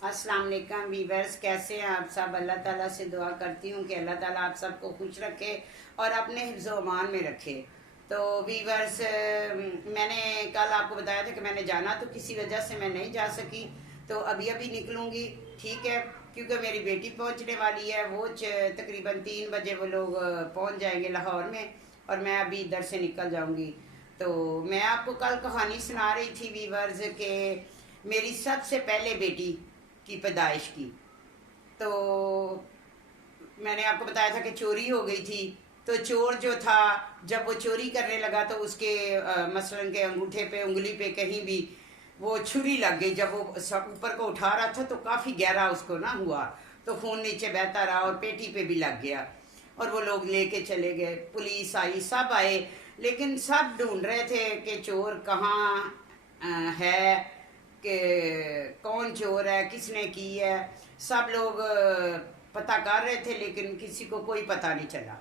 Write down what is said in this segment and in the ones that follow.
अस्सलाम वालेकुम वीवर्स, कैसे हैं आप सब। अल्लाह ताला से दुआ करती हूँ कि अल्लाह ताला आप सबको खुश रखे और अपने हिफ्ज़ व अमान में रखे। तो वीवर्स, मैंने कल आपको बताया था कि मैंने जाना, तो किसी वजह से मैं नहीं जा सकी, तो अभी अभी निकलूँगी। ठीक है, क्योंकि मेरी बेटी पहुँचने वाली है। वो तकरीबन 3 बजे वो लोग पहुँच जाएंगे लाहौर में, और मैं अभी इधर से निकल जाऊँगी। तो मैं आपको कल कहानी सुना रही थी वीवर्स के मेरी सबसे पहले बेटी की पैदाइश की। तो मैंने आपको बताया था कि चोरी हो गई थी। तो चोर जो था, जब वो चोरी करने लगा तो उसके मसलन के अंगूठे पे, उंगली पे कहीं भी वो छुरी लग गई। जब वो सब ऊपर को उठा रहा था तो काफ़ी गहरा उसको ना हुआ, तो खून नीचे बहता रहा और पेटी पे भी लग गया। और वो लोग लेके चले गए, पुलिस आई, सब आए, लेकिन सब ढूंढ रहे थे कि चोर कहाँ है, कि कौन चोर है, किसने की है। सब लोग पता कर रहे थे, लेकिन किसी को कोई पता नहीं चला।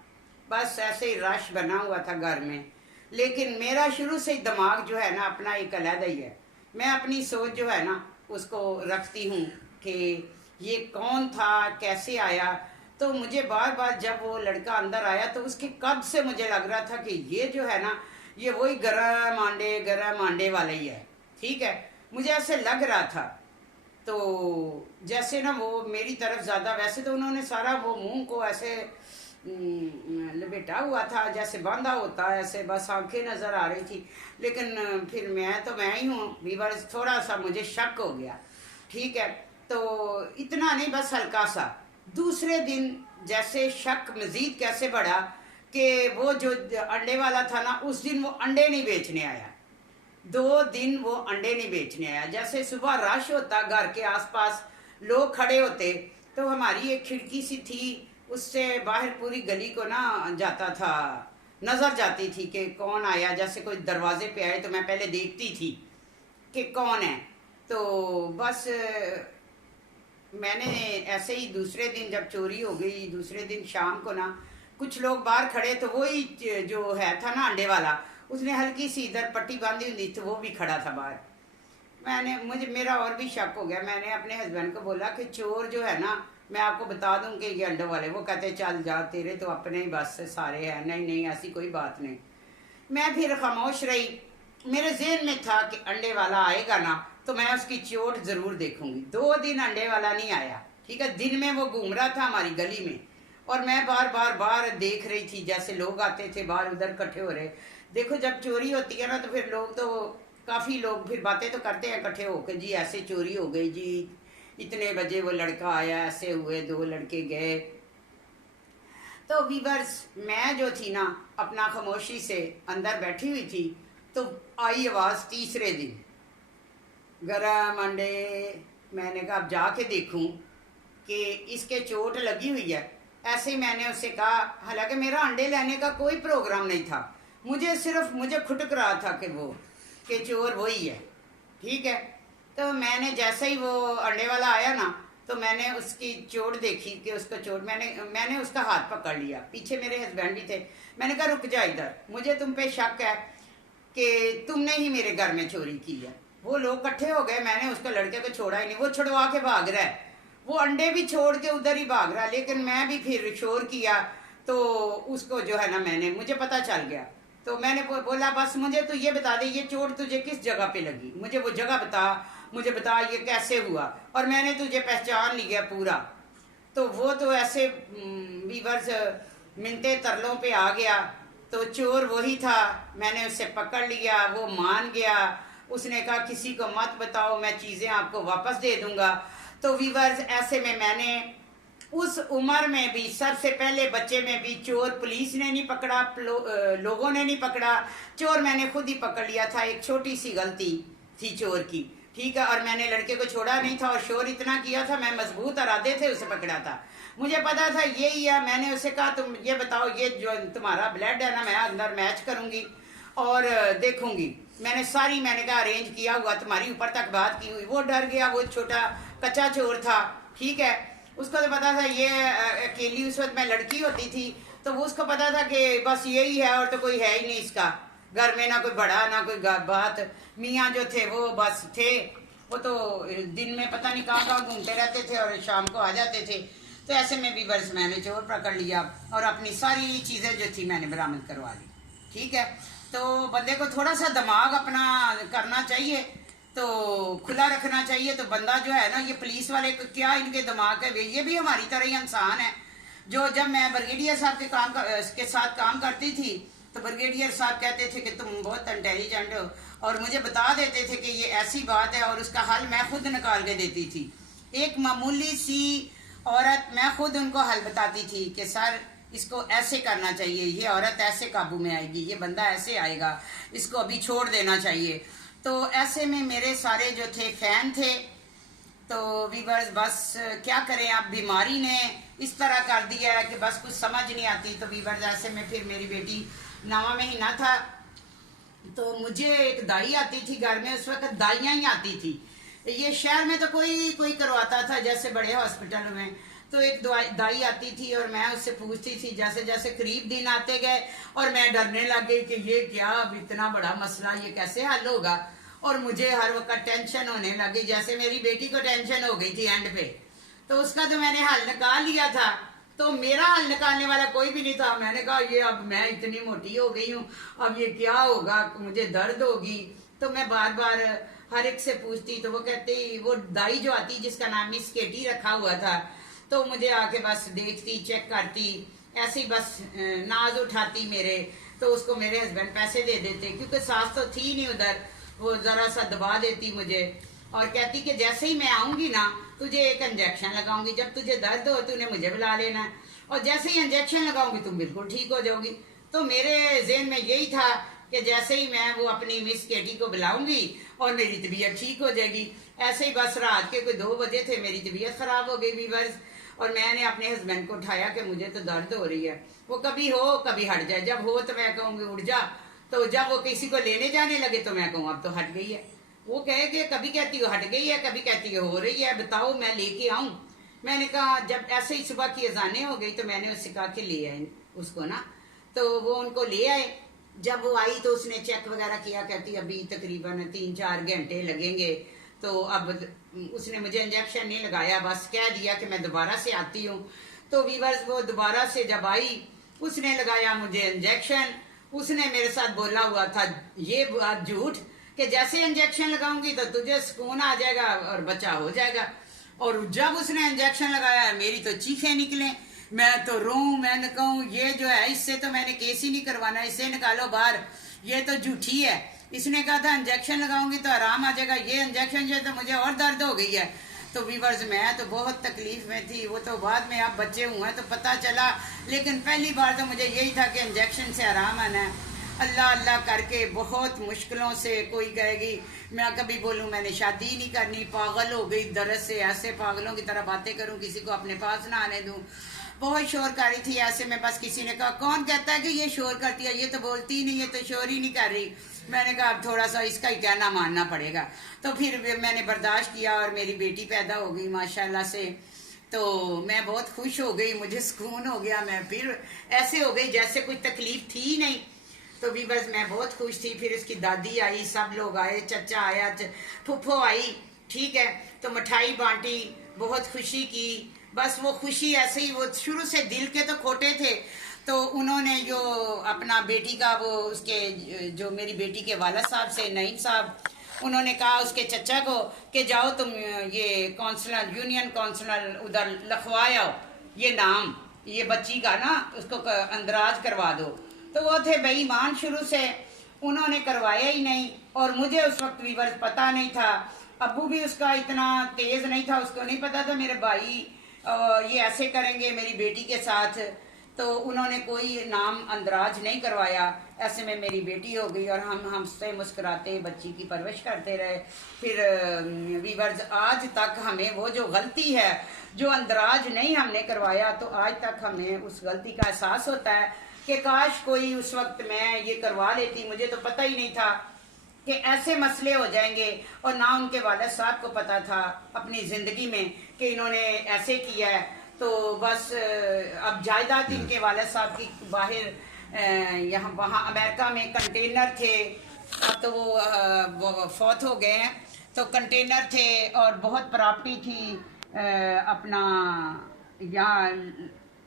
बस ऐसे ही रश बना हुआ था घर में। लेकिन मेरा शुरू से ही दिमाग जो है ना अपना एक अलहदा ही है। मैं अपनी सोच जो है ना उसको रखती हूँ कि ये कौन था, कैसे आया। तो मुझे बार बार जब वो लड़का अंदर आया तो उसके कद से मुझे लग रहा था कि ये जो है ना, ये वही गरम आंडे वाला ही है। ठीक है, मुझे ऐसे लग रहा था। तो जैसे ना वो मेरी तरफ ज़्यादा, वैसे तो उन्होंने सारा वो मुंह को ऐसे लपेटा हुआ था, जैसे बांधा होता है, ऐसे बस आंखें नज़र आ रही थी। लेकिन फिर मैं ही हूँ वीवर, थोड़ा सा मुझे शक हो गया। ठीक है, तो इतना नहीं, बस हल्का सा। दूसरे दिन जैसे शक मज़ीद कैसे बढ़ा कि वो जो अंडे वाला था ना, उस दिन वो अंडे नहीं बेचने आया। 2 दिन वो अंडे नहीं बेचने आया। जैसे सुबह रश होता, घर के आसपास लोग खड़े होते, तो हमारी एक खिड़की सी थी, उससे बाहर पूरी गली को ना जाता था, नज़र जाती थी कि कौन आया। जैसे कोई दरवाजे पे आए तो मैं पहले देखती थी कि कौन है। तो बस मैंने ऐसे ही दूसरे दिन जब चोरी हो गई, दूसरे दिन शाम को ना कुछ लोग बाहर खड़े, तो वही जो है था ना अंडे वाला, उसने हल्की सी इधर पट्टी बांधी हुई थी, वो भी खड़ा था बाहर। मेरा और भी शक हो गया। मैंने अपने हस्बैंड को बोला कि चोर जो है ना, मैं आपको बता दूं कि ये अंडे वाले। वो कहते चल जा, तेरे तो अपने ही बस सारे हैं। नहीं नहीं, ऐसी कोई बात नहीं। मैं फिर खामोश रही। मेरे जहन में था कि अंडे वाला आएगा ना तो मैं उसकी चोट ज़रूर देखूंगी। 2 दिन अंडे वाला नहीं आया। ठीक है, दिन में वो घूम रहा था हमारी गली में, और मैं बार बार बार देख रही थी, जैसे लोग आते थे बाहर उधर इकट्ठे हो रहे। देखो, जब चोरी होती है ना तो फिर लोग तो, काफ़ी लोग फिर बातें तो करते हैं इकट्ठे होकर, जी ऐसे चोरी हो गई जी, इतने बजे वो लड़का आया, ऐसे हुए, 2 लड़के गए। तो वीवर्स, मैं जो थी ना अपना खामोशी से अंदर बैठी हुई थी, तो आई आवाज़ तीसरे दिन, गरम अंडे। मैंने कहा अब जाके देखूं कि इसके चोट लगी हुई है। ऐसे ही मैंने उससे कहा, हालांकि मेरा अंडे लेने का कोई प्रोग्राम नहीं था। मुझे खुटक रहा था कि वो कि चोर वही है। ठीक है, तो मैंने जैसे ही वो अंडे वाला आया ना, तो मैंने उसकी चोट देखी कि उसका चोट, मैंने उसका हाथ पकड़ लिया। पीछे मेरे हस्बैंड भी थे। मैंने कहा रुक जा इधर, मुझे तुम पे शक है कि तुमने ही मेरे घर में चोरी की है। वो लोग इकट्ठे हो गए, मैंने उसको लड़के को छोड़ा ही नहीं, वो छुड़वा के भाग रहा है। वो अंडे भी छोड़ के उधर ही भाग रहा है। लेकिन मैं भी फिर शोर किया, तो उसको जो है ना, मुझे पता चल गया। तो मैंने बोला बस मुझे तो ये बता दे, ये चोट तुझे किस जगह पे लगी, मुझे वो जगह बता, मुझे बता ये कैसे हुआ, और मैंने तुझे पहचान लिया पूरा। तो वो तो ऐसे वीवर्स मिनते तरलों पे आ गया। तो चोर वही था। मैंने उसे पकड़ लिया, वो मान गया। उसने कहा किसी को मत बताओ, मैं चीज़ें आपको वापस दे दूंगा। तो वीवर्स, ऐसे में मैंने उस उम्र में भी, सबसे पहले बच्चे में भी, चोर पुलिस ने नहीं पकड़ा, लोगों ने नहीं पकड़ा, चोर मैंने खुद ही पकड़ लिया था। एक छोटी सी गलती थी चोर की। ठीक है, और मैंने लड़के को छोड़ा नहीं था, और शोर इतना किया था, मैं मजबूत इरादे थे उसे पकड़ा था। मुझे पता था यही है। मैंने उसे कहा तुम ये बताओ, ये जो तुम्हारा ब्लड है ना, मैं अंदर मैच करूंगी और देखूंगी। मैंने कहा अरेंज किया हुआ, तुम्हारी ऊपर तक बात की हुई। वो डर गया, वो छोटा कच्चा चोर था। ठीक है, उसको तो पता था ये अकेली उस वक्त मैं लड़की होती थी, तो वो उसको पता था कि बस यही है और तो कोई है ही नहीं इसका घर में, ना कोई बड़ा ना कोई बात। मियाँ जो थे वो बस थे, वो तो दिन में पता नहीं कहाँ कहाँ घूमते रहते थे और शाम को आ जाते थे। तो ऐसे में वीवर्स मैंने चोर पकड़ लिया और अपनी सारी चीज़ें जो थी मैंने बरामद करवा ली। ठीक है, तो बंदे को थोड़ा सा दिमाग अपना करना चाहिए, तो खुला रखना चाहिए। तो बंदा जो है ना, ये पुलिस वाले को क्या इनके दिमाग है, ये भी हमारी तरह ही इंसान है। जो जब मैं ब्रिगेडियर साहब के साथ काम करती थी तो ब्रिगेडियर साहब कहते थे कि तुम बहुत इंटेलिजेंट हो और मुझे बता देते थे कि ये ऐसी बात है और उसका हल मैं खुद निकाल के देती थी। एक मामूली सी औरत, मैं खुद उनको हल बताती थी कि सर इसको ऐसे करना चाहिए, ये औरत ऐसे काबू में आएगी, ये बंदा ऐसे आएगा, इसको अभी छोड़ देना चाहिए। तो ऐसे में मेरे सारे जो थे फैन थे। तो वीवर्स बस क्या करें, अब बीमारी ने इस तरह कर दिया है कि बस कुछ समझ नहीं आती। तो वीवर्स ऐसे में फिर मेरी बेटी 9वां महीना था, तो मुझे एक दाई आती थी घर में, उस वक्त दाइयाँ ही आती थी। ये शहर में तो कोई कोई करवाता था जैसे बड़े हॉस्पिटल में। तो एक दाई आती थी और मैं उससे पूछती थी, जैसे जैसे करीब दिन आते गए और मैं डरने लग गई कि ये क्या, अब इतना बड़ा मसला ये कैसे हल होगा। और मुझे हर वक्त टेंशन होने लगी, जैसे मेरी बेटी को टेंशन हो गई थी एंड पे। तो उसका तो मैंने हल निकाल लिया था, तो मेरा हल निकालने वाला कोई भी नहीं था। मैंने कहा ये अब मैं इतनी मोटी हो गई हूँ, अब ये क्या होगा, मुझे दर्द होगी। तो मैं बार बार हर एक से पूछती, तो वो कहती, वो दाई जो आती जिसका नाम मिस केटी रखा हुआ था, तो मुझे आके बस देखती, चेक करती, ऐसे ही बस नाज उठाती मेरे। तो उसको मेरे हस्बैंड पैसे दे देते, क्योंकि सास तो थी नहीं उधर, वो जरा सा दबा देती मुझे और कहती कि जैसे ही मैं आऊंगी ना तुझे एक इंजेक्शन लगाऊंगी, जब तुझे दर्द हो तूने मुझे बुला लेना है, और जैसे ही इंजेक्शन लगाऊंगी तुम बिल्कुल ठीक हो जाओगी। तो मेरे ज़हन में यही था कि जैसे ही मैं वो अपनी मिस केटी को बुलाऊंगी और मेरी तबीयत ठीक हो जाएगी। ऐसे ही बस रात के कोई 2 बजे थे, मेरी तबीयत खराब हो गई वीवर्स, और मैंने अपने हस्बैंड को उठाया कि मुझे तो दर्द हो रही है। वो कभी हो कभी हट जाए, जब हो तो मैं कहूँगी उठ जा, तो जब वो किसी को लेने जाने लगे तो मैं कहूँ अब तो हट गई है। वो कहे कि कभी कहती हो हट गई है, कभी कहती हो रही है, बताओ मैं लेके आऊँ। मैंने कहा, जब ऐसे ही सुबह की अजानें हो गई तो मैंने उससे कहा कि ले आए उसको ना। तो वो उनको ले आए। जब वो आई तो उसने चेक वगैरह किया, कहती अभी तकरीबन 3-4 घंटे लगेंगे। तो अब उसने मुझे इंजेक्शन नहीं लगाया, बस कह दिया कि मैं दोबारा से आती हूँ। तो वीवर्स वो दोबारा से जब आई उसने लगाया मुझे इंजेक्शन। उसने मेरे साथ बोला हुआ था ये बात झूठ कि जैसे इंजेक्शन लगाऊंगी तो तुझे सुकून आ जाएगा और बच्चा हो जाएगा। और जब उसने इंजेक्शन लगाया मेरी तो चीखें निकले, मैं तो रोऊं, मैं कहूँ ये जो है इससे तो मैंने केस ही नहीं करवाना, इससे निकालो बाहर, ये तो झूठी है। इसने कहा था इंजेक्शन लगाऊंगी तो आराम आ जाएगा, ये इंजेक्शन जो है तो मुझे और दर्द हो गई है। तो वीवर्स मैं तो बहुत तकलीफ में थी। वो तो बाद में आप बच्चे हुए तो पता चला, लेकिन पहली बार तो मुझे यही था कि इंजेक्शन से आराम आना है। अल्लाह अल्लाह करके बहुत मुश्किलों से, कोई कहेगी मैं कभी बोलूँ मैंने शादी नहीं करनी, पागल हो गई दर्द से, ऐसे पागलों की तरह बातें करूँ, किसी को अपने पास ना आने दूँ। बहुत शोर कर रही थी। ऐसे में बस किसी ने कहा कौन कहता है कि ये शोर करती है, ये तो बोलती ही नहीं है, तो शोर ही नहीं कर रही। मैंने कहा अब थोड़ा सा इसका ही कहना मानना पड़ेगा। तो फिर मैंने बर्दाश्त किया और मेरी बेटी पैदा हो गई माशाल्लाह से। तो मैं बहुत खुश हो गई, मुझे सुकून हो गया, मैं फिर ऐसे हो गई जैसे कोई तकलीफ थी ही नहीं। तो भी बस मैं बहुत खुश थी। फिर उसकी दादी आई, सब लोग आए, चचा आया, फूफो आई, ठीक है। तो मिठाई बांटी, बहुत खुशी की। बस वो खुशी ऐसे ही, वो शुरू से दिल के तो खोटे थे। तो उन्होंने जो अपना बेटी का वो उसके जो मेरी बेटी के वाला साहब से नईम साहब, उन्होंने कहा उसके चचा को कि जाओ तुम ये कौंसलर, यूनियन कौंसलर उधर लिखवाओ ये नाम, ये बच्ची का ना उसको अंदराज करवा दो। तो वो थे बेईमान शुरू से, उन्होंने करवाया ही नहीं। और मुझे उस वक्त वीवर्स पता नहीं था, अब्बू भी उसका इतना तेज नहीं था, उसको नहीं पता था मेरे भाई ये ऐसे करेंगे मेरी बेटी के साथ। तो उन्होंने कोई नाम अंदराज नहीं करवाया। ऐसे में मेरी बेटी हो गई और हम हमसे मुस्कुराते बच्ची की परवरिश करते रहे। फिर वीवर्स आज तक हमें वो जो गलती है, जो अंदराज नहीं हमने करवाया, तो आज तक हमें उस गलती का एहसास होता है कि काश कोई उस वक्त मैं ये करवा लेती। मुझे तो पता ही नहीं था कि ऐसे मसले हो जाएंगे, और ना उनके वालिद साहब को पता था अपनी ज़िंदगी में कि इन्होंने ऐसे किया है। तो बस अब जायदाद इनके वालिद साहब की बाहर यहाँ वहाँ अमेरिका में कंटेनर थे, अब तो वो फौत हो गए हैं। तो कंटेनर थे और बहुत प्रॉपर्टी थी अपना यहाँ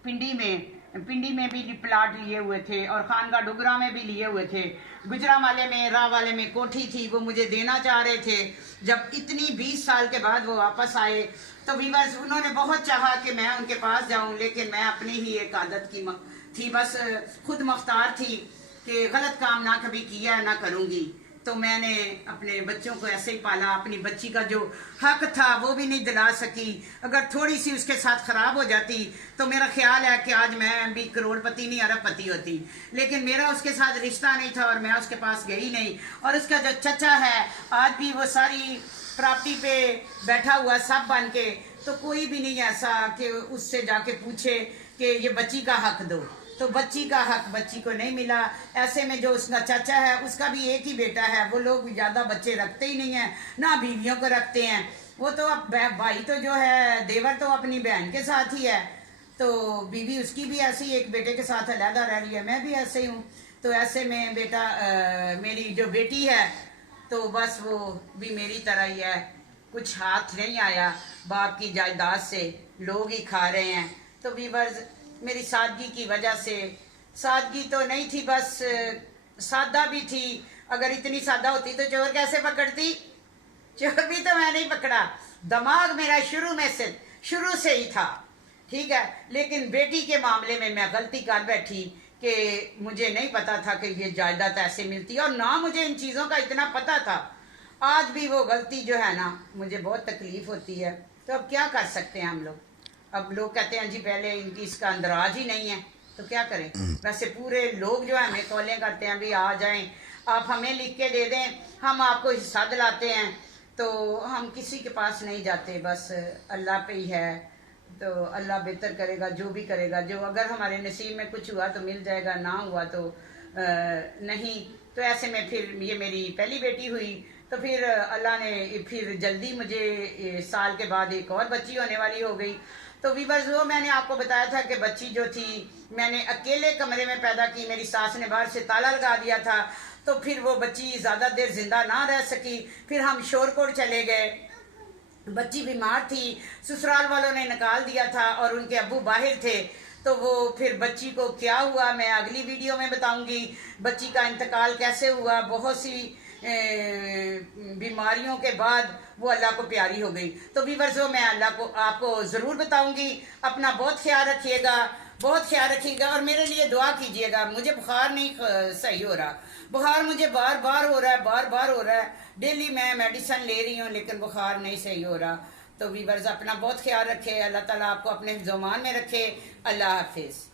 पिंडी में भी प्लाट लिए हुए थे और खानगा डुगरा में भी लिए हुए थे। गुजरांवाले में राह वाले में कोठी थी, वो मुझे देना चाह रहे थे। जब इतनी 20 साल के बाद वो वापस आए तो वीवर्स उन्होंने बहुत चाहा कि मैं उनके पास जाऊं, लेकिन मैं अपनी ही एक आदत की थी, बस खुद मुख्तार थी कि गलत काम ना कभी किया ना करूंगी। तो मैंने अपने बच्चों को ऐसे ही पाला। अपनी बच्ची का जो हक था वो भी नहीं दिला सकी। अगर थोड़ी सी उसके साथ खराब हो जाती तो मेरा ख्याल है कि आज मैं भी करोड़पति नहीं अरबपति होती, लेकिन मेरा उसके साथ रिश्ता नहीं था और मैं उसके पास गई नहीं। और उसका जो चचा है आज भी वो सारी प्रॉपर्टी पे बैठा हुआ सब बन के, तो कोई भी नहीं ऐसा कि उससे जाके पूछे कि ये बच्ची का हक दो। तो बच्ची का हक बच्ची को नहीं मिला। ऐसे में जो उसका चाचा है उसका भी एक ही बेटा है, वो लोग ज़्यादा बच्चे रखते ही नहीं हैं, ना बीवियों को रखते हैं। वो तो अब भाई तो जो है देवर तो अपनी बहन के साथ ही है, तो बीवी उसकी भी ऐसी एक बेटे के साथ अलहदा रह रही है, मैं भी ऐसे ही हूँ। तो ऐसे में बेटा मेरी जो बेटी है तो बस वो भी मेरी तरह ही है, कुछ हाथ नहीं आया बाप की जायदाद से, लोग ही खा रहे हैं। तो वीवर्स मेरी सादगी की वजह से, सादगी तो नहीं थी बस सादा भी थी। अगर इतनी सादा होती तो चोर कैसे पकड़ती? चोर भी तो मैं नहीं पकड़ा। दिमाग मेरा शुरू से ही था, ठीक है। लेकिन बेटी के मामले में मैं गलती कर बैठी कि मुझे नहीं पता था कि ये जायदाद ऐसे मिलती है, और ना मुझे इन चीज़ों का इतना पता था। आज भी वो गलती जो है ना, मुझे बहुत तकलीफ होती है। तो अब क्या कर सकते हैं हम लोग? अब लोग कहते हैं जी पहले इनकी इसका अंदराज ही नहीं है, तो क्या करें। वैसे पूरे लोग जो है हमें कॉलें करते हैं, भी आ जाएं, आप हमें लिख के दे दें, हम आपको हिस्सा दिलाते हैं। तो हम किसी के पास नहीं जाते, बस अल्लाह पे ही है। तो अल्लाह बेहतर करेगा, जो भी करेगा। जो अगर हमारे नसीब में कुछ हुआ तो मिल जाएगा, ना हुआ तो नहीं। तो ऐसे में फिर ये मेरी पहली बेटी हुई, तो फिर अल्लाह ने फिर जल्दी मुझे साल के बाद एक और बच्ची होने वाली हो गई। तो वीवर्स वो मैंने आपको बताया था कि बच्ची जो थी मैंने अकेले कमरे में पैदा की, मेरी सास ने बाहर से ताला लगा दिया था। तो फिर वो बच्ची ज़्यादा देर जिंदा ना रह सकी, फिर हम शोरकोट चले गए। बच्ची बीमार थी, ससुराल वालों ने निकाल दिया था और उनके अब्बू बाहर थे। तो वो फिर बच्ची को क्या हुआ मैं अगली वीडियो में बताऊंगी। बच्ची का इंतकाल कैसे हुआ, बहुत सी बीमारियों के बाद वो अल्लाह को प्यारी हो गई। तो व्यूअर्स वो मैं अल्लाह को आपको ज़रूर बताऊंगी। अपना बहुत ख्याल रखिएगा, बहुत ख्याल रखिएगा, और मेरे लिए दुआ कीजिएगा। मुझे बुखार नहीं सही हो रहा, बुखार मुझे बार बार हो रहा है, बार बार हो रहा है। डेली मैं मेडिसिन ले रही हूँ लेकिन बुखार नहीं सही हो रहा। तो व्यूअर्स अपना बहुत ख्याल रखे, अल्लाह ताला आपको अपने ज़ुबान में रखे। अल्लाह हाफिज़।